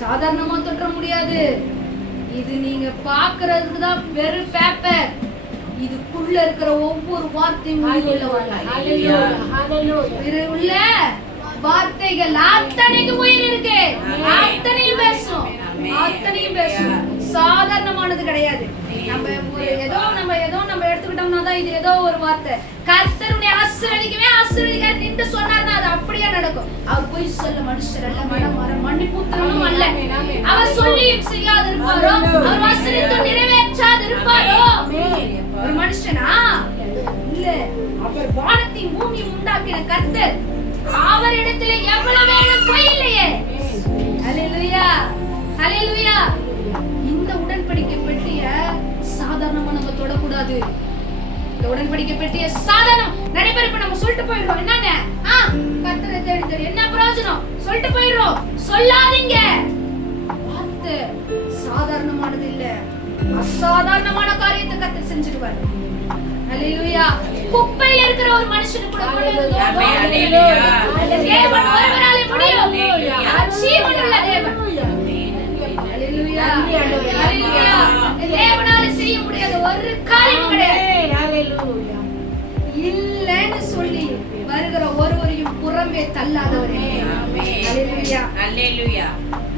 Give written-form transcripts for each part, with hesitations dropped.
சாதாரணமா தொற்ற முடியாது. இது நீங்க பாக்குறதுக்கு தான் வெறும் பேப்பர். இதுக்குள்ள இருக்கிற ஒவ்வொரு வார்த்தையும் உள்ள வார்த்தைகள் அத்தனைக்கும் உயிர் இருக்கு. அத்தனையும் பேசும், அத்தனையும் பேசும். சாதாரணமானது கிடையாது. நம்ம எடுத்துக்கிட்டோம்னா தான் இது ஏதோ ஒரு வார்த்தை. கர்த்தருடைய ஆசீர்வதிக்க நின்று சொன்னார்னா அது அப்படியே நடக்கும். அவர் போய் சொல்ல மனுஷர் அல்ல, மன்னிப்புத்தரமும் அல்ல. அவர் சொல்லியும் செய்யாது இருப்பாரோ, அவர் வசனத்தை நிறைவேற்றாது இருப்பாரோ. ஒரு மனுஷனா இல்ல, அவர் வானத்தையும் பூமியும் உண்டாக்கின கர்த்தர். அவரிடத்துல எவ்வளவு வேணும் பொய் இல்லையே. ஹல்லேலூயா, ஹல்லேலூயா. இந்த உடன்படிக்கை பெட்டிய சாதாரணமா நம்ம தொடக்கூடாது. இந்த உடன்படிக்கை பெட்டிய சாதாரணம் நிறைய பேர் இப்ப நம்ம சொல்லிட்டு போயிடுறோம். என்னன்னு கர்த்தரை தேடி என்ன பிரயோஜனம் சொல்லிட்டு போயிடுறோம். சொல்லாதீங்க. வார்த்தை சாதாரணமானது இல்ல, அசாதாரணமான காரியத்தை கர்த்தர் செஞ்சிடுவார். ஹல்லேலூயா. குப்பையில இருக்கிற ஒரு மனுஷனுக்கு கூட தேவன் ஒருவராலே முடியும். ஜீவனுள்ள தேவன். ஹல்லேலூயா, ஹல்லேலூயா. தேவனால செய்ய முடியாத ஒரு காரியம் கிடையாது. ஹல்லேலூயா. இல்லன்னு சொல்லி வருகிற ஒருவரையும் புறம்பே தள்ளாதவரே. ஆமென். ஹல்லேலூயா, ஹல்லேலூயா.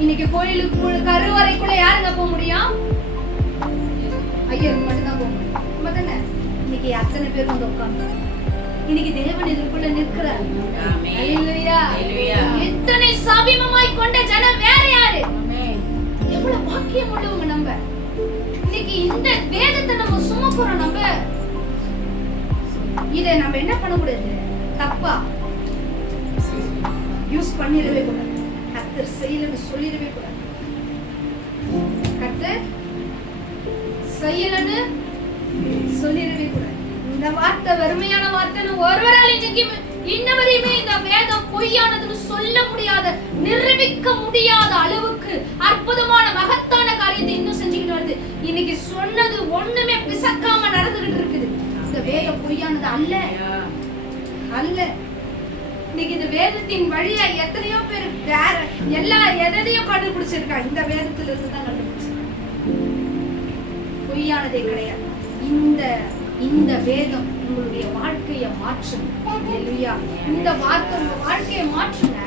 இன்னைக்கு கோயிலுக்கு கருவறைக்குள்ள யாருங்க போக முடியும்? ஐயர் மட்டும் தான் போக முடியும். மதன இன்னைக்கு அத்தனை பேர் வந்து உட்கார்ந்து இன்னைக்கு தேவன் இதற்குள்ள நிற்கிறார். ஆமென். ஹல்லேலூயா, ஹல்லேலூயா. இத்தனை சாபியமாய் கொண்ட ஜனம் வேற யாரு? ஆமென். எவ்வளவு பாக்கியம் உள்ளவங்க நம்ம. இன்னைக்கு இந்த வேதத்தை நம்ம சுமக்குறோம். நம்ம இதை நம்ம என்ன பண்ண கூடாது, தப்பா யூஸ் பண்ணிடவே கூடாது. கர்த்தர் செய்யலன்னு சொல்லிடவே கூடாது. கர்த்தர் செய்யலன்னு சொல்லிடவே கூடாது. இந்த வார்த்தை வறுமையான வார்த்தை ஒருவரால் இன்னவரையுமே இந்த வேதம் பொய்யானதுன்னு சொல்ல முடியாத, நிரூபிக்க முடியாத அளவுக்கு அற்புதமான மகத்தான காரியத்தை இன்னும் செஞ்சுக்கிட்டு வருது. இன்னைக்கு சொன்னது ஒண்ணுமே பிசக்காம நடந்துகிட்டு இருக்குது. இந்த வேதம் பொய்யானது அல்ல, அல்ல. இன்னைக்கு இந்த வேதத்தின் வழியா எத்தனையோ பேர் வேற எல்லா எதையும் கண்டுபிடிச்சிருக்காங்க. இந்த வேதத்துல இருந்து தான் கண்டுபிடிச்சிருக்காங்க. பொய்யானதே கிடையாது. இந்த வேதம் உங்களுடைய வாழ்க்கையை மாற்றும். ஹல்லேலூயா. இந்த வார்த்தை உங்க வாழ்க்கையை மாற்றுங்க,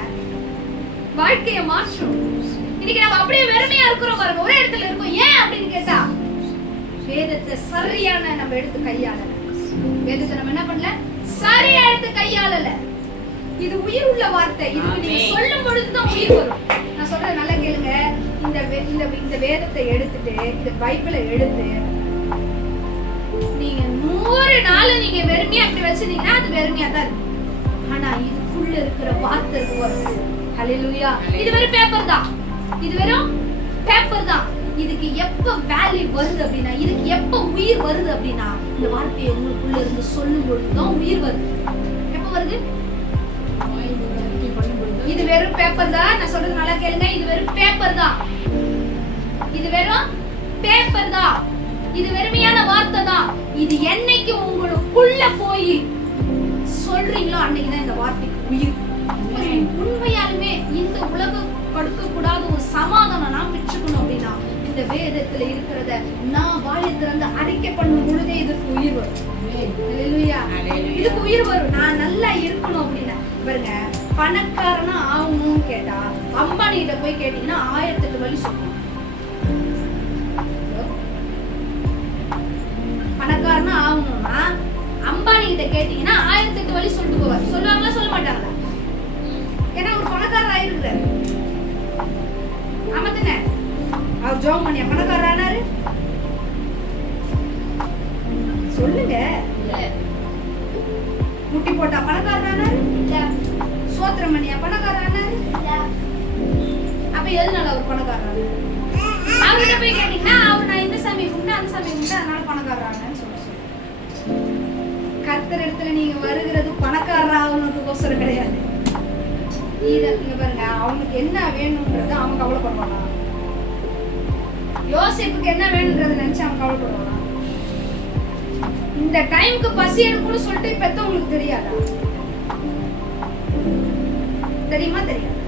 வாழ்க்கையை மாற்றும். இன்னைக்கு நம்ம அப்படியே வெறுமையா இருக்கிறோம் பாருங்க, ஒரே இடத்துல இருக்கோம். ஏன் அப்படின்னு கேட்டா வேதத்தை சரியான நம்ம எடுத்து கையாளல. வேதத்தை நம்ம என்ன பண்ணல, சரியா எடுத்து கையாளல. இது உயிர் உள்ள வார்த்தை. இதுக்கு நீங்க சொல்லும் பொழுதுதான் உயிர் வரும். நான் சொல்றேன் நல்லா கேளுங்க. இந்த வேதத்தை எடுத்துட்டு, இந்த பைபிளை எடுத்து நீங்க 100 நாள் நீங்க வெறுமையா அப்படி வச்சிருந்தீங்கன்னா அது வெறுமையா தான் இருக்கும். ஆனா இதுக்குள்ள இருக்கிற வார்த்தை இருக்கு. ஹல்லேலூயா. இது வெறும் பேப்பர் தான். இது வெறும் பேப்பர் தான். இதுக்கு எப்ப வேல்யூ வருது அப்படின்னா, இதுக்கு எப்ப உயிர் வருது அப்படின்னா, இந்த வார்த்தையை உங்களுக்குள்ள இருந்து சொல்லும் பொழுதுதான் உயிர் வருது. எப்ப வருது? இது வெறும் பேப்பர் தான். நான் சொல்றது நல்லா கேளுங்க. இது வெறும் பேப்பர் தான். இது வெறும் பேப்பர் தான். இது வெறுமையான வார்த்தை தான். இது என்னைக்கு உங்களுக்குள்ள போய் சொல்றீங்களோ அன்னைக்குதான் இந்த வார்த்தைக்கு உயிர். உண்மையாலுமே இந்த உலகம் கொடுக்க கூடாத ஒரு சமாதானம் நான் பெற்றுக்கணும் அப்படின்னா, இந்த வேதத்துல இருக்கிறத நான் வாயை திறந்து அறிக்கை பண்ணும் பொழுதே இதுக்கு உயிர் வரும். ஹல்லேலூயா. இதுக்கு உயிர் வரும். நான் நல்லா இருக்கணும் அப்படின்னா பாருங்க, பணக்காரனா ஆகணும்னு கேட்டா அம்பானிகிட்ட போய் கேட்டீங்கன்னா 1008 வழி சொல்லுவாங்க. பணக்காரனா ஆகணும்னா அம்பானி கிட்ட கேட்டீங்கன்னா 1008 வழி சொல்லிட்டு போவார். சொல்லுவாங்களா, சொல்ல மாட்டாங்களா? ஏன்னா ஒரு பணக்காரர் ஆயிருக்கிறாரு. ஆமா தானே? அவர் ஜோம் பண்ணியா பணக்காரர் ஆனாரு? சொல்லுங்க. முட்டி போட்டா பணக்காரர் ஆனாரு? சோத்திரம் பண்ணியா பணக்காரர் ஆனாரு? அப்ப எதனால அவர் பணக்காரர் ஆனாரு? அவர்கிட்ட போய் கேட்டீங்கன்னா அவர் நான் இந்த சாமி கும்பிட்டு அந்த சாமி கும்பிட்டு அதனால பணக்காரர் ஆனான்னு சொல்ல. கர்த்தர் இடத்துல நீங்க வருகிறது பணக்காரர் ஆகணுன்றதுக்கோசரம் கிடையாது. இங்க பாருங்க, அவனுக்கு என்ன வேணும்ன்றது அவன் கவலைப்படுவானா? யோசேப்புக்கு என்ன வேணும்ன்றத நினைச்சு அவன் கவலைப்படுவானா? இந்த டைமுக்கு பசி எடுக்கணும்னு சொல்லிட்டு பெத்தவங்களுக்கு தெரியாதா? தெரியுமா தெரியாது?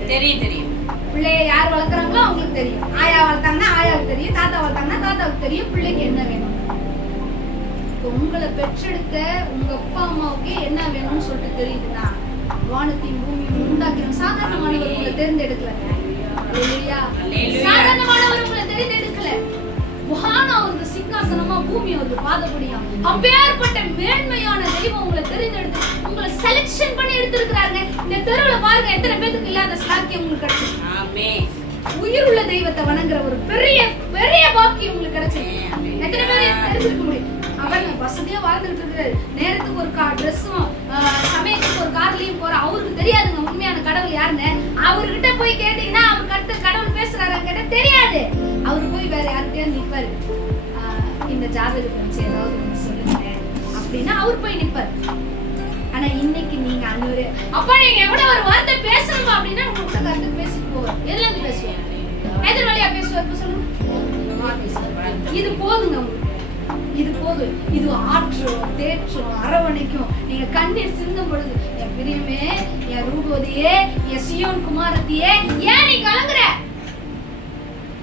தெரியும். பிள்ளைய யார் வளர்க்குறாங்களோ அவங்களுக்கு தெரியும். ஆயா வளர்த்தாங்கன்னா ஆயாவுக்கு தெரியும், தாத்தா வளர்த்தாங்கன்னா தாத்தாவுக்கு தெரியும் பிள்ளைக்கு என்ன வேணும். உங்களை பெற்றெடுத்த உங்க அப்பா அம்மாவுக்கு என்ன வேணும்னு சொல்லிட்டு தெரியுதுன்னா, வானத்தையும் பூமியும் உண்டாக்கிற சாதாரணமானவர் உங்களை தேர்ந்தெடுக்கலங்க. சாதாரணமானவர் உங்களை தேர்ந்தெடுக்கல. வானம் அவருக்கு சிங்காசனமா, பூமி அவருக்கு பாதபடியா. அப்பேற்பட்ட மேன்மையான தெய்வம் உங்களை தெரிந்தெடுத்து உங்களை செலக்ஷன் பண்ணி எடுத்திருக்கிறாங்க. இந்த தெருவுல பாருங்க எத்தனை பேருக்கு இல்லாத சாக்கியம் உங்களுக்கு கிடைச்சு. ஆமென். உயிர் உள்ள தெய்வத்தை வணங்குற ஒரு பெரிய பெரிய பாக்கியம் உங்களுக்கு கிடைச்சு. எத்தனை பேர் தெரிஞ்சிருக்க முடியும்? அவன் வசதியா வாழ்ந்துட்டு இருக்கிறாரு, நேரத்துக்கு ஒரு ட்ரெஸ்ஸும் சமயத்துக்கு ஒரு கார்லயும் போற. அவருக்கு தெரியாதுங்க உண்மையான கடவுள் யாருன்னு. அவர்கிட்ட போய் கேட்டீங்கன்னா அவருக்கு அடுத்த கடவுள் பேசுறாரு கேட்ட தெரியாது. அவரு போய் வேற யார்கிட்டயா நிப்பாரு, இந்த ஜாதகத்தை வச்சு ஏதாவது ஒண்ணு சொல்லுங்க அப்படின்னா அவர் போய் நிப்பாரு. ஆனா இன்னைக்கு நீங்க அன்னொரு அப்பா நீங்க எவ்வளவு ஒரு வார்த்தை பேசணுமா அப்படின்னா உங்க கூட கருத்து பேசிட்டு போவார். எதுல இருந்து பேசுவார்? எதிர் வழியா பேசுவார். இப்ப சொல்லுங்க, இது போதுங்க உங்களுக்கு. இது போதும். இது ஆற்றும் தேற்றும் அரவணைக்கும். நீங்க கண்ணீர் சிந்தும் பொழுது என் பிரியமே, என் ரூபவதியே, என் சியோன் குமாரத்தியே, ஏன் நீ கலங்குற?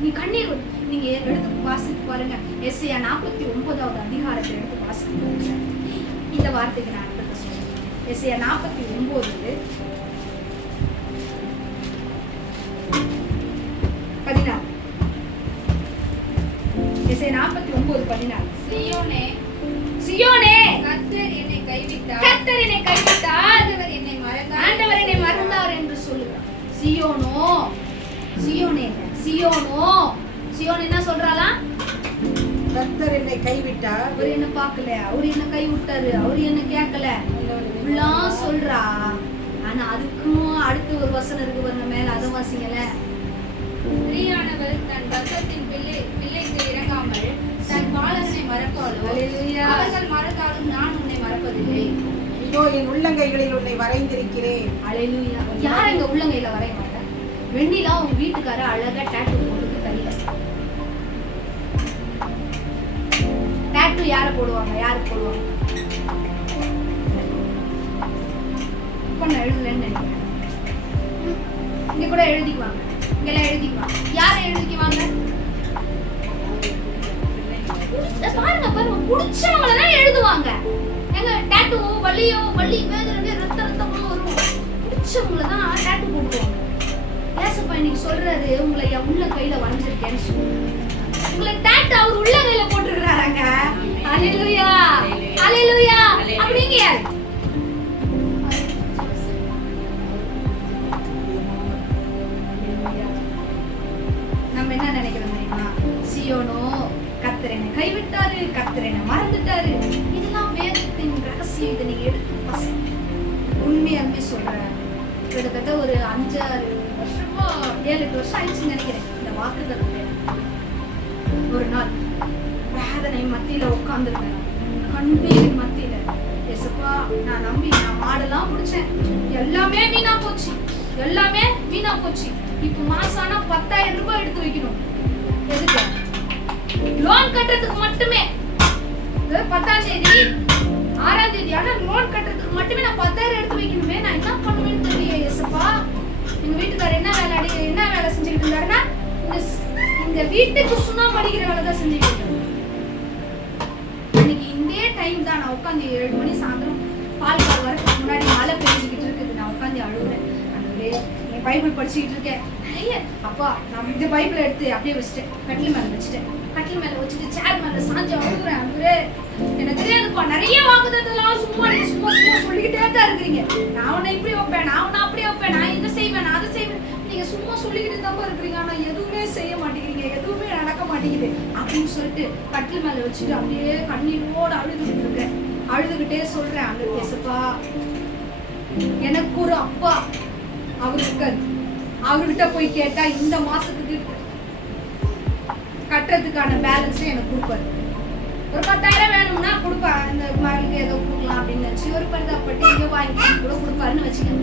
நீ கண்ணீர் நீங்க எடுத்து வாசித்து பாருங்க. எஸ்ஐயா 49வது அதிகாரத்தை எடுத்து வாசித்து பாருங்க. இந்த வார்த்தைக்கு நான் அடுத்த சொல்றேன். எஸ்ஐயா 49:14. எஸ்ஐயா 49:14. சீயோனே, சீயோனே, கர்த்தர் என்னை கைவிட்டார், கர்த்தர் என்னை கைவிட்டார், ஆண்டவர் என்னை மறந்தார், ஆண்டவர் என்னை மறந்தார் என்று சொல்லுகிறார். சீயோனோ, சீயோனே, சீயோனோ, சீயோன் என்ன சொல்றாளாம்? கர்த்தர் என்னை கைவிட்டார், அவர் என்ன பார்க்கல, அவர் என்ன கை விட்டாரு, அவர் என்ன கேட்கல இப்படிலாம் சொல்றா. ஆனா அதுக்கும் அடுத்து ஒரு வசனம் இருக்கு பாருங்க, மேல அதை வாசிங்கல. ஸ்திரீயானவள் தன் பக்கத்தின் பிள்ளைக்கு இறங்காமல் தன் பாலகனை மறப்பாளோ, அவர்கள் மறந்தாலும் நான் உன்னை மறப்பதில்லை. இதோ என் உள்ளங்கைகளில் உன்னை வரைந்திருக்கிறேன். அல்லேலூயா. யார் எங்க உள்ளங்கையில வரைவாங்க? வெண்ணிலா உங்க வீட்டுக்கார அழகா டாட்டூ போட்டு கையில. டாட்டூ யார போடுவாங்க? யாரு போடுவாங்க? இப்ப நான் எழுதலன்னு நினைக்கிறேன். இங்க கூட எழுதிக்குவாங்க, இங்கெல்லாம் எழுதிக்குவாங்க. யார எழுதிக்குவாங்க? பாருங்க பாருங்க, புடிச்சவங்கள தான் எழுதுவாங்க. எங்க டாட்டூ வலியோ வலி வேதனை ரத்த ரத்தமா வரும். புடிச்சவங்கள தான் டாட்டூ போடுவாங்க. ஏசப்பா இன்னைக்கு சொல்றாரு, உங்களை என் உள்ள கையில வரைஞ்சிருக்கேன்னு சொல்லுங்க. உங்களை டாட்டூ அவர் உள்ள கையில போட்டுருக்காங்க. அல்லேலூயா, அல்லேலூயா. அப்படிங்க நம்ம என்ன நினைக்கிறோம் தெரியுமா? சீயோனோ, கர்த்தர் என்னை கைவிட்டாரு, கர்த்தர் என்னை மறந்துட்டாரு. இதெல்லாம் வேதத்தின் ரகசியம். இதை நீங்க எடுத்து பசங்க உண்மையாலுமே சொல்றேன். கிட்டத்தட்ட ஒரு 5-6 வருஷமா 7-8 வருஷம் ஆயிடுச்சுன்னு நினைக்கிறேன். இந்த வாக்குதத்தத்தை ஒரு நாள் வேதனை மத்தியில உட்கார்ந்துருக்கேன், கண்ணீரின் மத்தியில. எசப்பா, நான் நம்பி நான் மாடெல்லாம் முடிச்சேன், எல்லாமே வீணா போச்சு, எல்லாமே வீணா போச்சு. இப்ப மாசம் ஆனா 10,000 ரூபாய் எடுத்து வைக்கணும். எதுக்கு? லோன் கட்டுறதுக்கு மட்டுமே. 10ஆம் தேதி 6ஆம் தேதி ஆனா லோன் கட்டுறதுக்கு மட்டுமே நான் 10,000 எடுத்து வைக்கணுமே. நான் என்ன பண்ணுவேன்னு தெரியல. எசப்பா, எங்க வீட்டுக்காரர் என்ன வேலை செஞ்சுக்கிட்டு இருந்தாருன்னா, இந்த வீட்டுக்கு சுண்ணாம்பு அடிக்கிற வேலை தான் செஞ்சுக்கிட்டு இருந்தாரு. அன்னைக்கு இந்த டைம் தான் நான் உட்காந்து 7 மணி சாயந்தரம் பால் கால் வரதுக்கு முன்னாடி மழை பெஞ்சுக்கிட்டு இருக்குது. நான் உட்காந்து அழுகுறேன். என் பைபிள் படிச்சுக்கிட்டு இருக்கேன் நிறைய. அப்பா, நான் இந்த பைபிளை எடுத்து அப்படியே வச்சுட்டேன், கட்டில் மேல வச்சுட்டேன். கட்டில் மேல வச்சுட்டு சேர் மேல சாஞ்சு அழுகுறேன். அழுகுறே எனக்கு தெரியாதுப்பா, நிறைய வாக்குதத்தெல்லாம் சும்மா சும்மா சும்மா சொல்லிக்கிட்டே தான் இருக்கிறீங்க. நான் உன்னை இப்படி வைப்பேன், நான் உன்னை அப்படி வைப்பேன், நான் இதை செய்வேன், நான் அதை செய்வேன். நீங்க சும்மா சொல்லிக்கிட்டு தான் இருக்கிறீங்க, ஆனா எதுவுமே செய்ய மாட்டேங்கிறீங்க, எதுவுமே நடக்க மாட்டேங்குது அப்படின்னு சொல்லிட்டு கட்டில் மேல வச்சுட்டு அப்படியே கண்ணீரோடு அழுதுகிட்டு இருக்கேன். அழுதுகிட்டே சொல்றேன், அங்க பேசப்பா, எனக்கு ஒரு அப்பா அவருக்கு அவர்கிட்ட போய் கேட்டா இந்த மாசத்துக்கு கட்டுறதுக்கான பேலன்ஸ் எனக்கு கொடுப்பாரு. ஒரு 10,000 வேணும்னா கொடுப்பேன், இந்த மகளுக்கு ஏதோ கொடுக்கலாம் அப்படின்னு நினைச்சு ஒரு பரிதாபப்பட்டு இங்க வாங்கி கூட கொடுப்பாருன்னு வச்சுக்கேன்.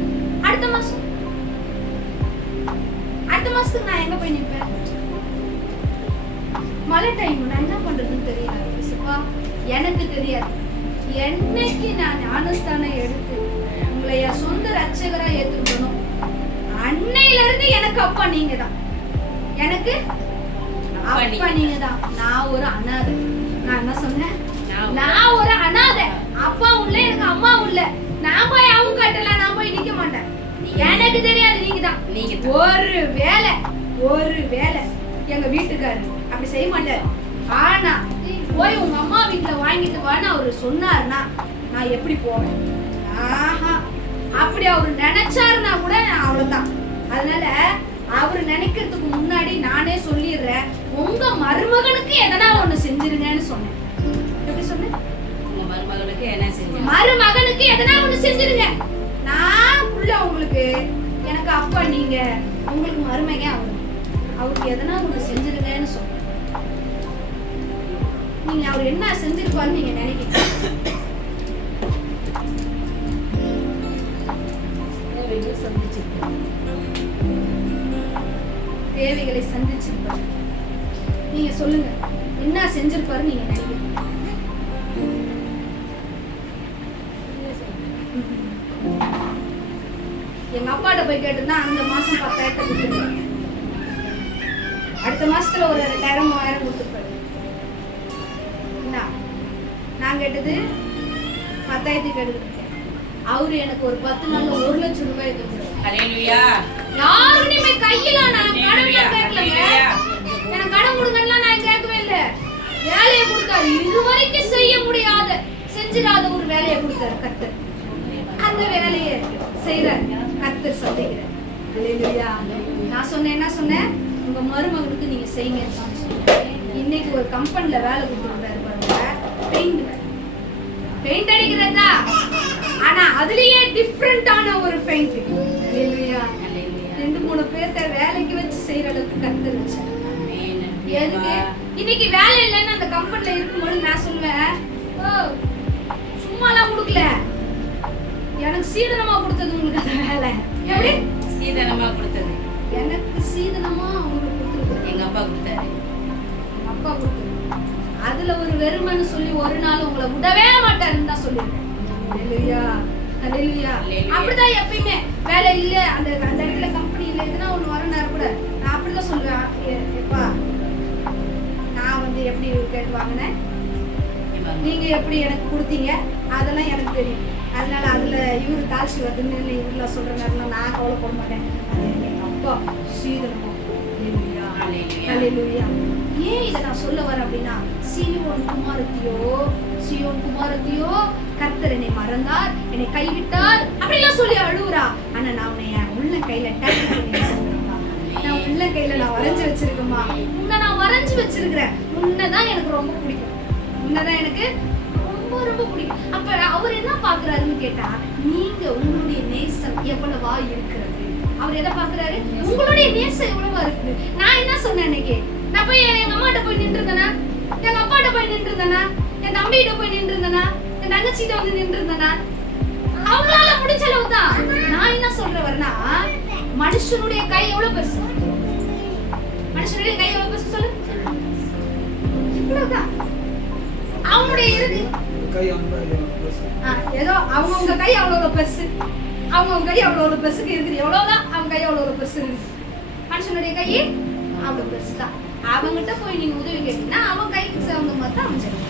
அடுத்த மாசத்துக்கு நான் எங்க போய் நிற்பேன்? மழை டைம் நான் என்ன பண்றதுன்னு தெரியல. எனக்கு தெரியாது. என்னைக்கு நான் ஞானஸ்தானம் எடுத்து உங்களை என் சொந்த ரட்சகரா ஏற்றுக்கணும், நீங்க தான், எனக்கு அப்பா நீங்க தான். நான் ஒரு அனாதை. நான் என்ன சொன்னேன்? நான் ஒரு அனாதை. அப்பா உள்ள, எனக்கு அம்மா உள்ள. நான் போய் அவங்க கட்டல, நான் போய் நிக்க மாட்டேன். எனக்கு தெரியாது, நீங்க தான். ஒரு வேலை எங்க வீட்டுக்காரு அப்படி செய்ய மாட்டாரு. ஆனா போய் உங்க அம்மா வீட்டுல வாங்கிட்டு வான்னு அவரு சொன்னாருன்னா நான் எப்படி போவேன்? ஆஹா, அப்படி அவரு நினைச்சாருன்னா கூட அவ்வளவுதான். அதனால அவரு நினைக்கிறதுக்கு முன்னாடி நானே சொல்லிடுறேன், உங்க மருமகனுக்கு எதனா ஒண்ணு செஞ்சிருங்கன்னு சொன்னேன். எப்படி சொன்னேன்? உங்க மருமகனுக்கு என்ன செஞ்சீங்க? மருமகனுக்கு எதனா ஒண்ணு செஞ்சிருங்க. நான் புள்ள உங்களுக்கு, எனக்கு அப்பா நீங்க, உங்களுக்கு மருமகன் அவருக்கு எதனா ஒண்ணு செஞ்சிருங்கன்னு சொன்னேன். நீங்க அவர் என்ன செஞ்சிருப்பாருன்னு நீங்க நினைக்கிறீங்க? தேவைகளை சந்திச்சிருப்பாரு. நீங்க சொல்லுங்க, என்ன செஞ்சிருப்பாரு நீங்க நினைக்கிறீங்க? எங்க அப்பாட்ட போய் கேட்டிருந்தா அந்த மாசம் 10,000 கொடுத்துருப்பாரு. அடுத்த மாசத்துல ஒரு 2,000 3,000 கொடுத்துருப்பாரு. நான் கேட்டது 10,000 கேட்டுருக்கேன். அவரு எனக்கு ஒரு 10 நாள்ல 1 லட்சம் ரூபாய் கொடுத்தாரு. ஹல்லேலூயா. யாருமே கையில நான் கடன் கேட்கலங்க. எனக்கு கடன் கொடுங்கலாம் நான் கேட்கவே இல்ல. வேலையை கொடுத்தாரு. இதுவரைக்கும் செய்ய முடியாத, செஞ்சிராத ஒரு வேலையை கொடுத்தாரு கர்த்தர். அந்த வேலையை செய்யறாரு கர்த்தர், சந்திக்கிறார். ஹல்லேலூயா. நான் சொன்னேன், என்ன சொன்னேன்? உங்க மருமகனுக்கு நீங்க செய்யுங்கன்னு சொன்னேன். இன்னைக்கு ஒரு கம்பெனில வேலை கொடுத்துருந்தாரு பாருங்க, பெயிண்ட் அடிக்கிறதா. ஆனா அதுலயே டிஃபரெண்டான ஒரு பெயிண்ட். ஹல்லேலூயா. 2-3 பேர்த்த வேலைக்கு வச்சு செய்யற அளவுக்கு கர்த்தர் வச்சார். எதுக்கு? இன்னைக்கு வேலை இல்லைன்னு அந்த கம்பெனில இருக்கும்போது நான் சொல்லுவேன், சும்மாலாம் கொடுக்கல, எனக்கு சீதனமா கொடுத்தது உங்களுக்கு அந்த வேலை. எப்படி சீதனமா கொடுத்தது? எனக்கு சீதனமா உங்களுக்கு கொடுத்தது எங்க அப்பா கொடுத்தாரு. அப்பா கொடுத்தது. அதுல ஒரு வெறுமைன்னு சொல்லி ஒரு நாள் உங்களை விடவே மாட்டாருன்னு தான் சொல்லிருக்கேன். ஹல்லேலூயா. ஹல்லேலூயா. அப்படிதான் எப்பயுமே வேலை இல்ல, அந்த இடத்துல கம்பெனி இல்ல, எதுனா ஒண்ணு வரனாரு கூட நான் அப்படிதான் சொல்லுவேன், எப்பா நான் வந்து எப்படி கேட்டு வாங்கினேன், நீங்க எப்படி எனக்கு கொடுத்தீங்க, அதெல்லாம் எனக்கு தெரியும். அதனால அதுல இவரு தாழ்ச்சி வருதுன்னு இவருல சொல்ற நேரம் நான் கவலைப்பட மாட்டேன். அது எங்க அப்பா சீதனமா. ஹல்லேலூயா. ஏன் இதை நான் சொல்ல வரேன் அப்படின்னா, சீயோன் குமாரத்தியோ கர்த்தர் என்னை மறந்தார், என்னை கைவிட்டார் அப்படிலாம் சொல்லி அழுவுறா. ஆனா நான் உன்னை என் உள்ள கையில நான் உள்ள கையில நான் வரைஞ்சு வச்சிருக்கேம்மா. உன்னை நான் வரைஞ்சு வச்சிருக்கிறேன். உன்னைதான் எனக்கு ரொம்ப பிடிக்கும். உன்னைதான் எனக்கு ரொம்ப ரொம்ப பிடிக்கும். அப்ப அவர் என்ன பாக்குறாருன்னு கேட்டா, நீங்க உங்களுடைய நேசம் எவ்வளவா இருக்கிறது. அவர் எதை பாக்குறாரு? உங்களுடைய நேசம் எவ்வளவா இருக்குது. நான் என்ன சொன்னேன் இன்னைக்கு? நான் போய் எங்க அம்மாட்ட போய் நின்று இருந்தேனா, எங்க அப்பாட்ட போய் நின்று இருந்தேனா, என் தம்பிகிட்ட போய் நின்று இருந்தேனா, என் தங்கச்சிட்ட வந்து நின்று இருந்தேனா, அவங்களால முடிஞ்ச அளவு தான். நான் என்ன சொல்ற வரேன்னா, மனுஷனுடைய கை எவ்வளவு பெருசு? மனுஷனுடைய கை எவ்வளவு பெருசு சொல்லு? இவ்வளவுதான். அவனுடைய இறுதி ஏதோ அவங்கவுங்க கை அவ்வளவு பெருசு, அவங்கவுங்க கை அவ்வளவு பெருசுக்கு இருக்குது. எவ்வளவுதான் அவங்க கை அவ்வளவு பெருசு இருக்குது. மனுஷனுடைய கை அவ்வளவு பெருசு தான். அவங்கிட்ட போய் நீங்க உதவி கேட்டீங்கன்னா அவன் கைக்கு சேர்ந்த மாதிரி தான் அவன் செய்வான்.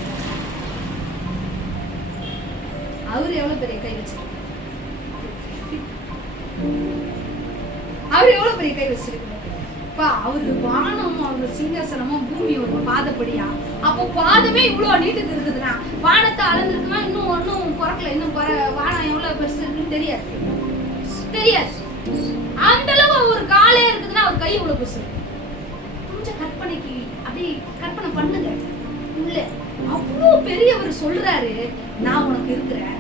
அவரு எவ்வளவு பெரிய கை வச்சிருக்காரு, அவரு எவ்வளவு பெரிய கை வச்சிருக்காரு. அவரு வானமும் அவரு சிங்காசனமும் பூமி ஒரு பாதப்படியா. அப்போ பாதமே இவ்வளவு நீட்டுக்கு இருக்குதுன்னா வானத்தை அளந்துருக்குன்னா இன்னும் ஒன்னும் பிறக்கல. இன்னும் வானம் எவ்வளவு பெருசு இருக்குன்னு தெரியாது. அந்த அளவு ஒரு காலே இருக்குதுன்னா அவர் கை இவ்வளவு பெருசு. கொஞ்சம் கற்பனைக்கு அப்படி கற்பனை பண்ணுங்க. உள்ள அவ்வளவு பெரியவர் சொல்றாரு, நான் உனக்கு இருக்கிறேன்,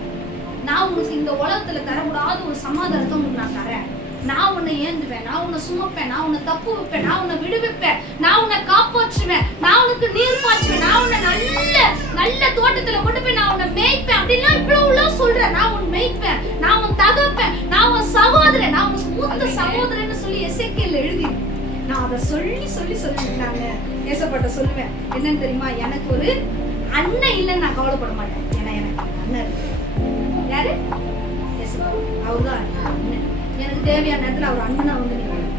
நான் உனக்கு இந்த உலகத்துல தரக்கூடாத ஒரு சமாதானத்தை உனக்கு நான் தரேன். நான் உன்னை ஏந்துவேன், நான் உன்னை சுமப்பேன், நான் உன்னை தப்பு வைப்பேன், நான் உன்னை விடுவிப்பேன், நான் உன்னை காப்பாற்றுவேன், நான் உனக்கு நீர் பாய்ச்சுவேன், நான் உன்னை நல்ல தோட்டத்துல கொண்டு போய் நான் உன்னை மேய்ப்பேன் அப்படின்லாம் இவ்வளவு சொல்றேன். நான் உன் மேய்ப்பேன், நான் உன் தகப்பேன், நான் உன் சகோதரன், நான் உன் மூத்த சகோதரன்னு சொல்லி எசேக்கியேல் எழுதி நான் அதை சொல்லிட்டாங்க. ஏசப்பட்ட சொல்லுவேன் என்னன்னு தெரியுமா, எனக்கு ஒரு அண்ணன் இல்லைன்னு நான் கவலைப்பட மாட்டேன். ஏன்னா எனக்கு அண்ணன் இருக்கு. யாரு? அவர்தான் அண்ணன். எனக்கு தேவையான நேரத்துல அவர் அண்ணனா வந்து நிற்கிறார்.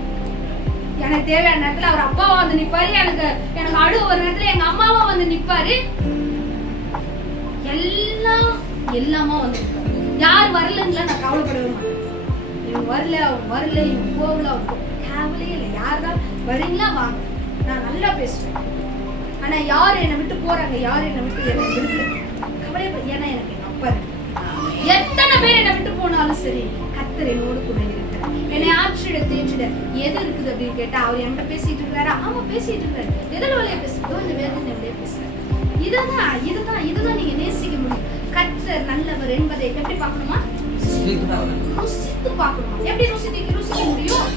எனக்கு தேவையான நேரத்துல அவர் அப்பாவா வந்து நிப்பாரு, எனக்கு அழுவ ஒரு நேரத்துல எங்க அம்மாவா வந்து நிப்பாரு, எல்லாமா வந்து நிப்பாரு. யார் வரலன்னு நான் கவலைப்படவே மாட்டேன். இவங்க வரல, அவங்க வரல, இவங்க போகல, அவங்க கவலையே இல்லை. யாருதான் வரீங்களா வாங்க, நான் நல்லா பேசுவேன். ஆனா யார் என்னை விட்டு போறாங்க, யார் என்னை விட்டு என்னை விடுதலை கவலைப்பட, ஏன்னா எனக்கு எங்க அப்பா இருக்கு. எத்தனை பேர் என்னை விட்டு போனாலும் சரி, கர்த்தர் என்னோடு கூட இருக்கிறார். என்னை ஆற்றிட தேற்றிட எது இருக்குது அப்படின்னு கேட்டா, அவர் என்கிட்ட பேசிட்டு இருக்காரு. ஆமா பேசிட்டு இருக்காரு. எதில் வழியா பேசுறதோ இந்த வேதனை வழியா பேசுறாரு. இதுதான் நீங்க நேசிக்க முடியும். கர்த்தர் நல்லவர் என்பதை எப்படி பார்க்கணுமா? ருசித்து பார்க்கணுமா? எப்படி ருசிக்க முடியும்?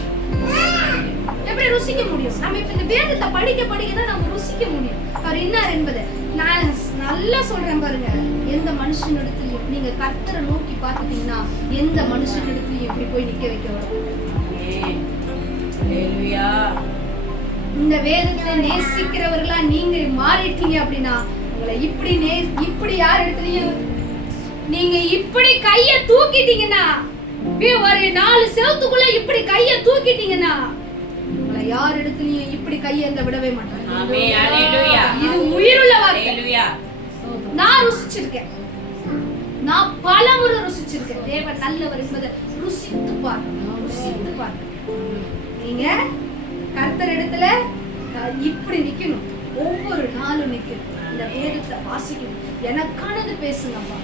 எப்படி ருசிக்க முடியும்? நம்ம இப்ப இந்த வேதத்தை படிக்க தான் நம்ம ருசிக்க முடியும் அவர் இன்னார் என்பதை. நான் நல்லா சொல்றேன் பாருங்க, எந்த மனுஷனிடத்துலயும் நீங்க கர்த்தரை நோக்கி பார்த்துட்டீங்கன்னா எந்த மனுஷனிடத்துலயும் எப்படி போய் நிக்க வைக்க வரும். இந்த வேதத்தை நேசிக்கிறவர்களா நீங்க மாறிட்டீங்க அப்படின்னா, உங்களை இப்படி யார் இடத்துலயும் நீங்க இப்படி கைய தூக்கிட்டீங்கன்னா, ஒரு 4 செவத்துக்குள்ள இப்படி கைய தூக்கிட்டீங்கன்னா, உங்களை யார் இடத்துலயும் இப்படி கையேந்த விடவே மாட்டாங்க. இது உயிருள்ள வார்த்தை. நான் ருசிச்சிருக்கேன், நான் பல முறை ருசிச்சிருக்கேன். தேவன் நல்லவர் என்பதை ருசித்து பாருங்க. நீங்க கர்த்தர் இடத்துல இப்படி நிக்கணும், ஒவ்வொரு நாளும் நிக்கணும், இந்த வேதத்தை வாசிக்கணும். எனக்கானது பேசுங்கப்பா.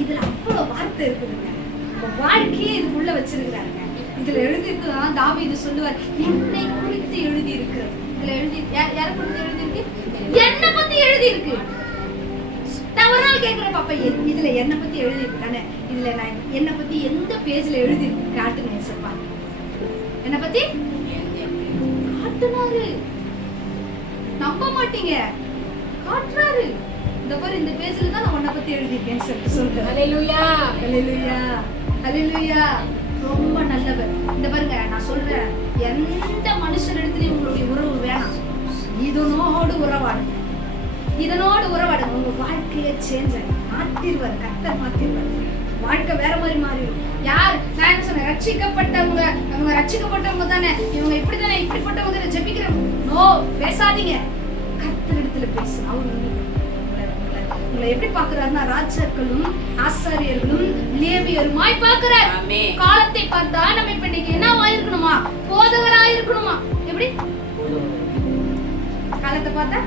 இதுல அவ்வளவு வார்த்தை இருக்குதுங்க. உங்க வாழ்க்கையே இதுக்குள்ள வச்சிருக்கிறாங்க. இதுல எழுதிருக்கு, தாவீது சொல்லுவார், என்னை குறித்து எழுதி இருக்கிறது. இதுல எழுதி யாரை குறித்து எழுதி இருக்கு? என்னை பத்தி எழுதி இருக்கு. நான் ஒரு நாள் கேட்கிறேன், பாப்பா இதுல என்னை பத்தி எழுதி இருக்கு தானே, இதுல நான் என்னை பத்தி எந்த பேஜ்ல எழுதி இருக்கு காட்டுங்க ஏசப்பா. என்னை பத்தி காட்டுனாரு, நம்ப மாட்டீங்க, காட்டுறாரு. இந்த பாரு, இந்த பேஜ்ல தான் நான் உன்னை பத்தி எழுதிருக்கேன்னு சொல்றேன். ஹல்லேலூயா. ரொம்ப நல்லவர். இந்த பாருங்க, நான் சொல்றேன், எந்த மனுஷனிடத்துலயும் உங்களுடைய உறவு வேணாம். இதனோடு உறவாடுங்க. உங்க வாழ்க்கையில சேஞ்ச் ஆகும். மாத்திருவார், கர்த்தர் மாத்திருவார். வாழ்க்கை வேற மாதிரி மாறிடும். யார் நான் என்ன சொன்னேன், ரட்சிக்கப்பட்டவங்க, அவங்க ரட்சிக்கப்பட்டவங்க தானே, இவங்க இப்படித்தானே, இப்படிப்பட்டவங்க தானே ஜெபிக்கிறவங்க. நோ, பேசாதீங்க. கர்த்தர் இடத்துல பேசுங்க. அவரு உங்களை எப்படி பாக்குறாருன்னா, ராஜாக்களும் ஆசாரியர்களும் லேவியருமாய் பாக்குறார். காலத்தை பார்த்தா நம்ம இப்ப இன்னைக்கு என்ன ஆயிருக்கணுமா? போதகரா இருக்கணுமா? எப்படி காலத்தை பார்த்தா,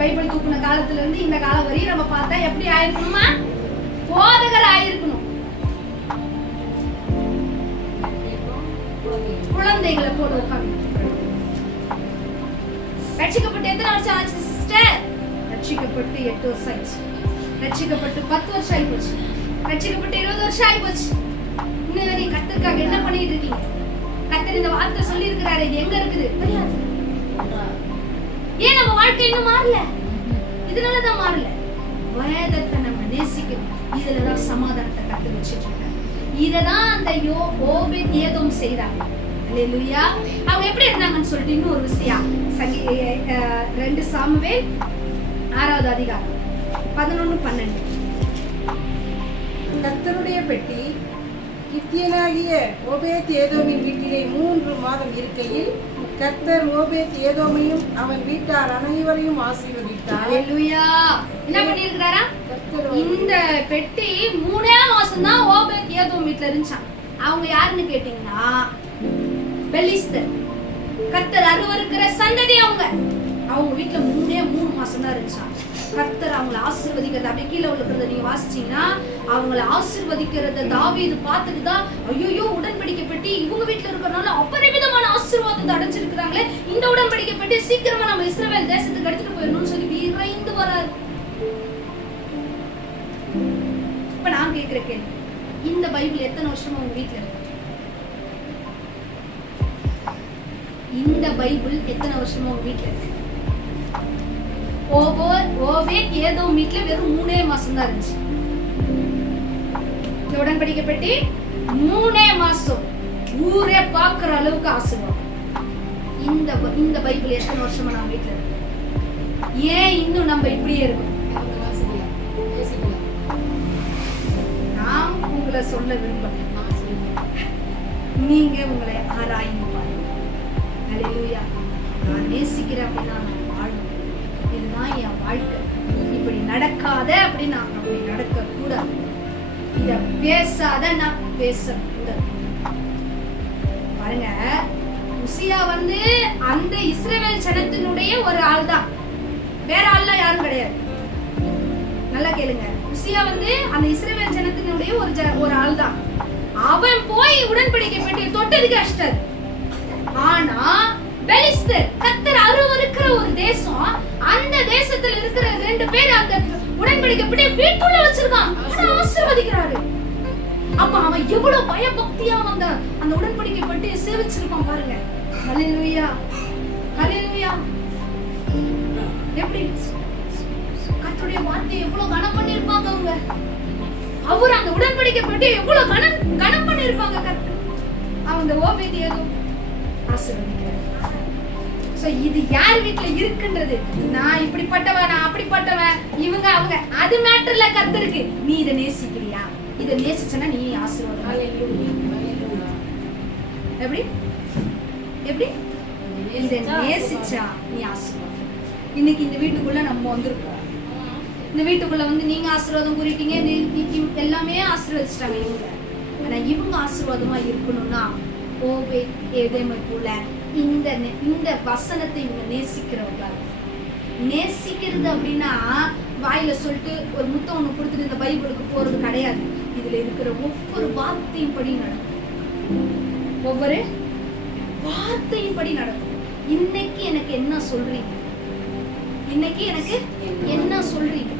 பைபிள் தூக்குன காலத்துல இருந்து இந்த காலம் வரையும் நம்ம பார்த்தா எப்படி ஆயிருக்கணுமா? போதகர் ஆயிருக்கணும். குழந்தைகளை போட உட்காந்து. ரட்சிக்கப்பட்டு எத்தனை வருஷம் ஆச்சு சிஸ்டர்? ரட்சிக்கப்பட்டு 8 வருஷம் ஆயிடுச்சு. ரட்சிக்கப்பட்டு 10 வருஷம் ஆகி போச்சு. ரட்சிக்கப்பட்டு 20 வருஷம் ஆகி போச்சு. இன்னும் வரையும் கர்த்தருக்காக என்ன பண்ணிட்டு இருக்கீங்க? கர்த்தர் இந்த வார்த்தை சொல்லி இருக்கிறாரு, இது எங்க இருக்குது தெரியாது. ஏன் நம்ம வாழ்க்கை இன்னும் மாறல? இதனாலதான் மாறல. வேதத்தை நம்ம நேசிக்கணும். இதுலதான் சமாதானத்தை கத்து வச்சுட்டு இருக்காங்க. இததான் அந்த ஓபேத் ஏதோம் செய்தாங்க. அல்லேலூயா. அவங்க எப்படி இருந்தாங்கன்னு சொல்லிட்டு இன்னொரு விஷயம், 2 சாமுவேல் 6வது அதிகாரம் 11-12. கர்த்தருடைய பெட்டி கித்தியனாகிய ஓபேத் ஏதோமின் வீட்டிலே 3 மாதம் இருக்கையில் கர்த்தர் ஓபேத் ஏதோமையும் அவன் வீட்டார் அனைவரையும் ஆசீர்வதித்தார். அல்லேலூயா. என்ன பண்ணிருக்காரா? இந்த பெட்டி 3 மாசம் தான் ஓபேத் ஏதோம் வீட்ல இருந்துச்சாம். அவங்க யாருன்னு கேட்டீங்கன்னா, பெலிஸ்தர். கர்த்தர் அருவருக்கிற சந்ததி அவங்க வீட்டுல 3 மாசம் தான் இருந்துச்சாம். கர்த்தர் அவங்களை ஆசீர்வதிக்கிறது, அப்படியே கீழே உள்ளத நீங்க வாசிச்சீங்கன்னா, அவங்களை ஆசீர்வதிக்கிறத தாவீது பார்த்துட்டு தான், ஐயோ உடன்படிக்கை பெட்டி இவங்க வீட்டுல இருக்கிறனால அபரிமிதமான ஆசீர்வாதத்தை அடைஞ்சிருக்கிறாங்களே, இந்த உடன்படிக்கை பெட்டி சீக்கிரமா நம்ம இஸ்ரவேல் தேசத்துக்கு எடுத்துட்டு போயிடணும்னு சொல்லி விரைந்து வராரு. இப்ப நான் கேட்கிற கேள்வி, இந்த பைபிள் எத்தனை வருஷமா உங்க வீட்டுல இருக்கு? இந்த பைபிள் எத்தனை வருஷமா உங்க வீட்டுல இருக்கு? ஓபேத் ஏதோம் வீட்டுல வெறும் 3 மாசம் தான் இருந்துச்சு. உடன்படிக்கை பெட்டி 3 மாசம் ஊரே பாக்குற அளவுக்கு ஆசீர்வாதம். இந்த பைபிள் எத்தனை வருஷமா நம்ம வீட்டுல இருக்கு? ஏன் இன்னும் நம்ம இப்படியே இருக்கோம்? நான் உங்களை சொல்ல விரும்பல. நீங்க உங்களை ஆராய்ந்து பாருங்க. ஹல்லேலூயா. நான் நேசிக்கிறேன் அப்படின்னா நான் வாழணும். இதுதான் என் வாழ்க்கை. இப்படி நடக்காத அப்படின்னா அப்படி நடக்க கூடாது. இத பேசாத நான் பேசக்கூடாது. பாருங்க, உசியா வந்து அந்த இஸ்ரவேல் ஜனத்தினுடைய ஒரு ஆள் தான், வேற ஆள்லாம் யாரும் கிடையாது. நல்லா கேளுங்க, உசியா வந்து அந்த இஸ்ரவேல் ஜனத்தினுடைய ஒரு ஆள் தான். அவன் போய் உடன்படிக்கை பெட்டியை தொட்டதுக்கு அஷ்டர். ஆனா பெலிஸ்தர் கர்த்தர் அருவருக்கிற ஒரு தேசம், அந்த தேசத்துல இருக்கிற 2 பேர் அந்த உடன்படிக்கை பெட்டியை வீட்டுக்குள்ள வச்சிருக்கான். ஆசீர்வதிக்கிறாரு. அப்ப அவன் எவ்வளவு பயபக்தியா அந்த உடன்படிக்கை பெட்டியை சேவிச்சிருப்பான் பாருங்க. ஹல்லேலூயா, ஹல்லேலூயா. எப்படி கர்த்தருடைய வார்த்தையை எவ்வளவு கனம் பண்ணிருப்பாங்க அவங்க. அவர் அந்த உடன்படிக்கை பெட்டியை எவ்வளவு கனம் பண்ணிருப்பாங்க கர்த்தர். அவங்க ஓபேதியதும் ஆசீர்வதிக்கிறார். சோ இது யார் வீட்ல இருக்குன்றது, நான் இப்படிப்பட்டவன் நான் அப்படிப்பட்டவன் இவங்க அவங்க, அது மேட்டர்ல கர்த்தருக்கு. நீ இதை நேசிக்கிறியா? இதை நேசிச்சனா நீ ஆசீர்வாதம். எப்படி எப்படி இதை நேசிச்சா நீ ஆசீர்வாதம். இன்னைக்கு இந்த வீட்டுக்குள்ள நம்ம வந்திருக்கோம். இந்த வீட்டுக்குள்ள வந்து நீங்க ஆசீர்வாதம் கூறிட்டீங்க, எல்லாமே ஆசீர்வதிச்சிட்டாங்க இவங்க. ஆனா இவங்க ஆசீர்வாதமா இருக்கணும்னா ஏதேமை போல இந்த வசனத்தை இவங்க நேசிக்கிறவங்க. நேசிக்கிறது அப்படின்னா வாயில சொல்லிட்டு ஒரு முத்தம் ஒண்ணு கொடுத்துட்டு இந்த பைபிளுக்கு போறது கிடையாது. இதுல இருக்கிற ஒவ்வொரு வார்த்தையும் படி நடக்கும். ஒவ்வொரு வார்த்தையும் படி நடக்கும். இன்னைக்கு எனக்கு என்ன சொல்றீங்க? இன்னைக்கு எனக்கு என்ன சொல்றீங்க?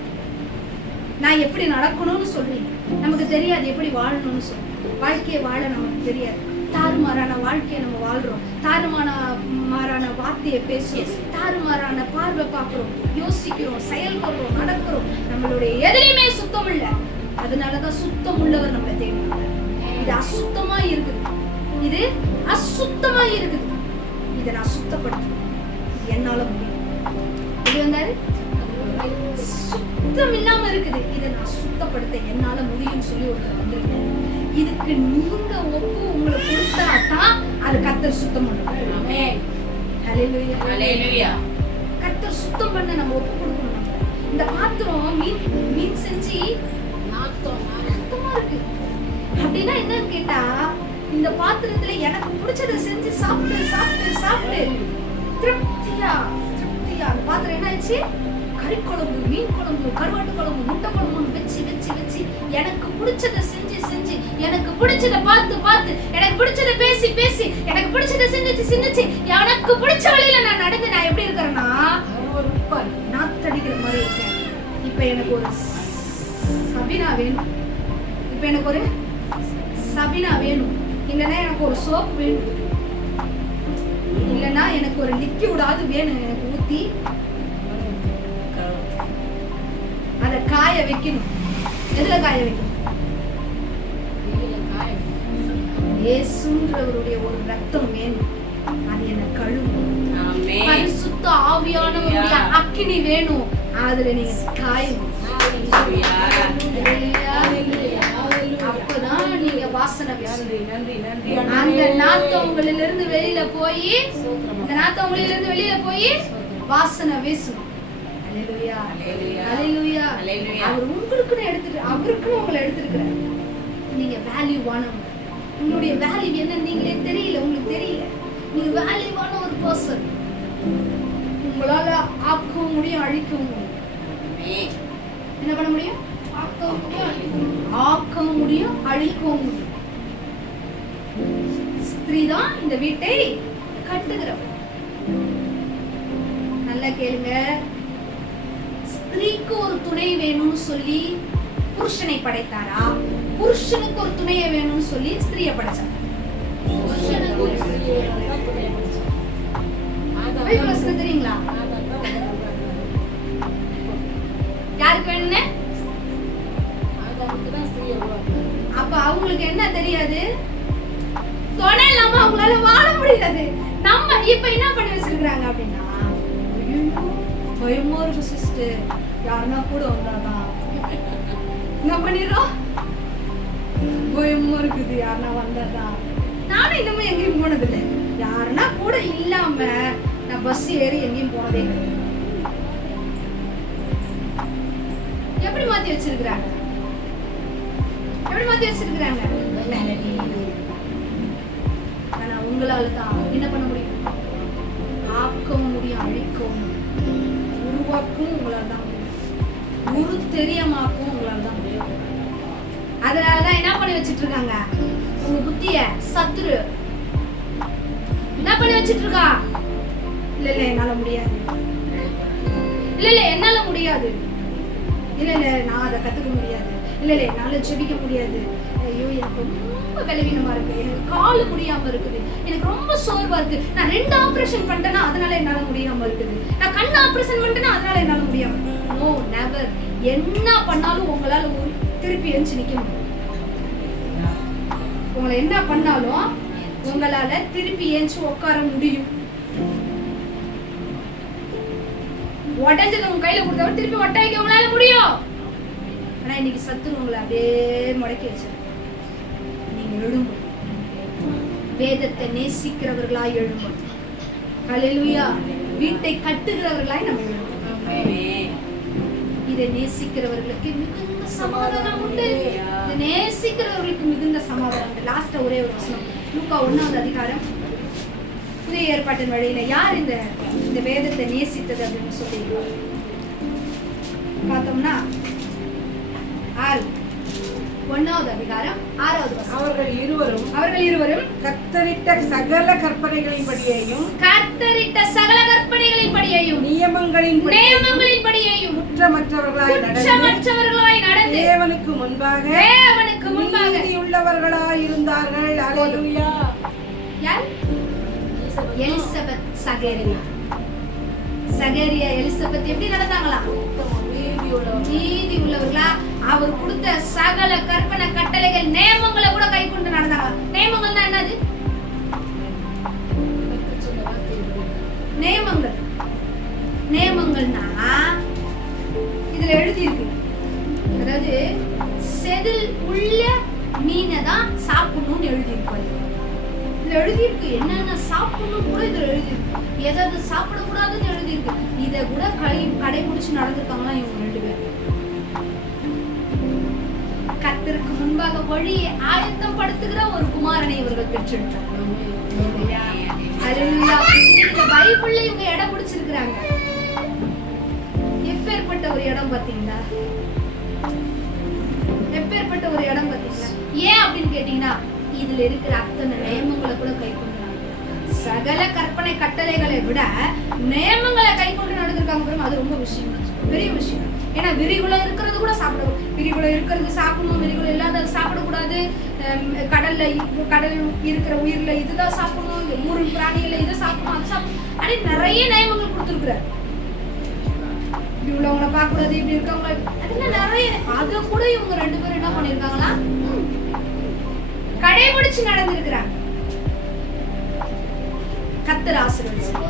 நான் எப்படி நடக்கணும்னு சொல்றீங்க? நமக்கு தெரியாது எப்படி வாழணும்னு சொல்றோம். வாழ்க்கையை வாழ நமக்கு தெரியாது. தாறுமாறான வாழ்க்கையை நம்ம வாழ்றோம். தாறுமாறான வார்த்தையை பேசுறோம். தாறுமாறான பார்வை பார்க்கிறோம், யோசிக்கிறோம், செயல்படுறோம், நடக்கிறோம். நம்மளுடைய எதிலையுமே சுத்தம் இல்லை. அதனாலதான் சுத்தம் உள்ளவர் நம்மளை தேடினாங்க. இது அசுத்தமா இருக்குது, இது அசுத்தமா இருக்குது. இதை நான் சுத்தப்படுத்தணும், என்னால முடியும். இது வந்தாரு சுத்தம் இல்லாம இருக்குது, இதை நான் சுத்தப்படுத்த என்னால முடியும்னு சொல்லி ஒருத்தர் வந்திருக்கேன். இதுக்கு நீங்க ஒப்பு உங்களை கொடுத்தாதான் அது கர்த்தர் சுத்தம் பண்ணுவார். ஆமென். ஹல்லேலூயா, ஹல்லேலூயா. கர்த்தர் சுத்தம் பண்ண நம்ம ஒப்பு கொடுக்கணும். இந்த பாத்திரம் மீன் செஞ்சு நாத்தமா இருக்கு அப்படின்னா என்னன்னு கேட்டா, இந்த பாத்திரத்துல எனக்கு பிடிச்சதை செஞ்சு சாப்பிட்டு சாப்பிட்டு சாப்பிட்டு திருப்தியா அந்த பாத்திரம் என்ன ஆச்சு? கறி குழம்பு, மீன் குழம்பு, கருவாட்டு குழம்பு, முட்டை குழம்புன்னு வச்சு வச்சு வச்சு எனக்கு பிடிச்சதை செஞ்சு செஞ்சு, எனக்கு பிடிச்சதை பார்த்து பார்த்து, எனக்கு பிடிச்சதை பேசி பேசி, எனக்கு பிடிச்சதை சிந்திச்சு சிந்திச்சு, எனக்கு பிடிச்ச வழியில நான் நடந்து நான் எப்படி இருக்கிறேன்னா ஒரு நாத்தடிக்கிற மாதிரி இருக்கேன். இப்ப எனக்கு ஒரு சபினா வேணும். இப்ப எனக்கு ஒரு சபினா வேணும். இல்லைன்னா எனக்கு ஒரு சோப் வேணும். இல்லைன்னா எனக்கு ஒரு லிக்விடாவது வேணும். எனக்கு ஊத்தி அதை காய வைக்கணும். எதுல காய வைக்கணும்? இயேசுன்றவருடைய ஒரு ரத்தம் வேணும். அது என்ன கழுவும். பரிசுத்த ஆவியானவருடைய அக்கினி வேணும். அதுல நீங்க காயணும். அப்பதான் நீங்க வாசனை வீசுவீங்க. அந்த நாத்தம் உங்களில இருந்து வெளியில போய், இந்த நாத்தம் உங்களில இருந்து வெளியில போய் வாசனை வீசணும். ஹல்லேலூயா, ஹல்லேலூயா. அவர் உங்களுக்குன்னு எடுத்துட்டு, அவருக்குன்னு உங்களை எடுத்திருக்கிறார். நீங்க வேல்யூவானவங்க. உங்களுடைய வேல்யூ என்ன நீங்களே தெரியல, உங்களுக்கு தெரியல. நீங்க வேல்யூவான ஒரு பர்சன். உங்களால ஆக்கவும் முடியும், அழிக்கவும் முடியும். என்ன பண்ண முடியும்? ஆக்கவும் முடியும், அழிக்கவும் முடியும். ஸ்திரீ தான் இந்த வீட்டை கட்டுகிறவர். நல்லா கேளுங்க. ஸ்திரீக்கு ஒரு துணை வேணும்னு சொல்லி புருஷனை படைத்தாரா? புருஷனுக்கு ஒரு துணையை வேணும்னு சொல்லி ஸ்திரீயை படைச்சார். தெரியுங்களா யாருக்கு வேணும்னு? அப்ப அவங்களுக்கு என்ன தெரியாது? துணை இல்லாம அவங்களால வாழ முடியாது. நம்ம இப்ப என்ன பண்ணி வச்சிருக்காங்க அப்படின்னா, பயமா இருக்கு சிஸ்டர், யாருன்னா கூட வந்தாதான் என்ன பண்ணிடுறோம்? பயமா இருக்குது, யாருன்னா வந்தாதான். நானும் இன்னமும் எங்கேயும் போனதில்லை. யாருன்னா கூட இல்லாம நான் பஸ் ஏறி எங்கேயும் போனதே கிடையாது. எப்படி மாத்தி வச்சிருக்கிறாங்க? எப்படி மாத்தி வச்சிருக்கிறாங்க? ஆனா உங்களால தான் என்ன பண்ண முடியும்? ஆக்கவும் முடியும், அழிக்கவும் உருவாக்கவும் உங்களால தான் முடியும், தெரியாமாக்கவும் உங்களால தான் முடியும். அதனாலதான் என்ன பண்ணி வச்சிட்டு இருக்காங்க? உங்க புத்திய சத்துரு என்ன பண்ணி வச்சிட்டு இருக்கா? இல்ல என்னால முடியாது, இல்ல என்னால முடியாது, இல்ல நான் அதை கத்துக்க முடியாது, இல்ல என்னால ஜெபிக்க முடியாது, ஐயோ எனக்கு ரொம்ப பலவீனமா இருக்கு, எனக்கு காலு முடியாம இருக்குது, எனக்கு ரொம்ப சோர்வா இருக்கு, நான் 2 ஆபரேஷன் பண்ணிட்டேன்னா அதனால என்னால முடியாம இருக்குது, நான் கண் ஆபரேஷன் பண்ணிட்டேன்னா அதனால என்னால முடியாம. No, never. என்ன பண்ணாலும் உங்களால திருப்பி எழுந்து நிக்க முடியும். உங்களை என்ன பண்ணாலும் உங்களால திருப்பி ஏஞ்சி உட்கார முடியும். உடஞ்சது உங்க கையில கொடுத்தவரை திருப்பி ஒட்ட வைக்க உங்களால முடியும். ஆனா இன்னைக்கு சத்துரு உங்களை அப்படியே முடக்கி வச்சு நீங்க எழும்பு, வேதத்தை நேசிக்கிறவர்களாய் எழும்பு. ஹல்லேலூயா. வீட்டை கட்டுகிறவர்களாய் நம்ம எழும்பு. இதை நேசிக்கிறவர்களுக்கு மிகுந்த சமாதானம் உண்டு. இதை நேசிக்கிறவர்களுக்கு மிகுந்த சமாதானம் உண்டு. லாஸ்டா ஒரே ஒரு வசனம், லூக்கா 1ஆவது அதிகாரம். புதிய ஏற்பாட்டின் வழியில யார் இந்த வேதத்தை நேசித்தது அப்படின்னு சொல்லி பார்த்தோம்னா 1ஆவது அதிகாரம் 6வது வசனம். அவர்கள் இருவரும் கர்த்தரிட்ட சகல கற்பனைகளின்படியேயும் நியமங்களின்படியேயும் குற்றமற்றவர்களாய் நடந்து தேவனுக்கு முன்பாக நீதியுள்ளவர்களாய் இருந்தார்கள். அல்லேலூயா. யார்? எலிசபெத் சகேரியா எலிசபெத் எப்படி நடந்தாங்களா? நீதி உள்ளவர்களா. அவர் கொடுத்த சகல கற்பனை கட்டளைகள் நியமங்களை கூட கை கொண்டு நடந்தாங்க. நியமங்கள்னா என்னது? நியமங்கள்னா இதுல எழுதி இருக்கு, அதாவது செதில் உள்ள மீனை தான் சாப்பிடணும்னு எழுதி இருக்கு. இதுல எழுதி இருக்கு என்னென்ன சாப்பிடணும் கூட இதுல எழுதி இருக்கு, எதாவது சாப்பிடக்கூடாதுன்னு எழுதி இருக்கு. இத கூட கடைபிடிச்சு நடந்திருக்காங்களா இவங்க 2 பேரும். கர்த்தருக்கு முன்பாக வழியை ஆயத்தம் படுத்துகிற ஒரு குமாரனை இவர்கள் பெற்றெடுத்தாங்க. இந்த பைபிள்ல இவங்க இடம் பிடிச்சிருக்கிறாங்க. எப்பேற்பட்ட ஒரு இடம் பாத்தீங்களா? எப்பேற்பட்ட ஒரு இடம் பாத்தீங்களா? ஏன் அப்படின்னு கேட்டீங்கன்னா இதுல இருக்கிற அத்தனை நியமங்களை கூட கை கொண்டு சகல கற்பனை கட்டளைகளை விட நியமங்களை கை கொண்டு நடந்திருக்காங்க. அது ரொம்ப விஷயம், பெரிய விஷயம். ஏன்னா விரிகுலம் இருக்கிறது கூட சாப்பிடணும், விரிகுலம் இருக்கிறது சாப்பிடணும், விரிகுலம் இல்லாத சாப்பிடக்கூடாது, கடல் இருக்கிற உயிர்ல இதுதான் சாப்பிடணும், ஊரின் பிராணிகள்ல இதை சாப்பிடணும், அது சாப்பிடணும், அப்படி நிறைய நியமங்கள் கொடுத்துருக்குறாரு. இப்படி உள்ளவங்களை பார்க்க கூடாது, இப்படி இருக்கவங்க, அதெல்லாம் நிறைய. அதை கூட இவங்க 2 பேரும் என்ன பண்ணிருக்காங்களா? கடைபிடிச்சு நடந்திருக்கிறாங்க. கர்த்தர் ஆசீர்வதிச்சார்.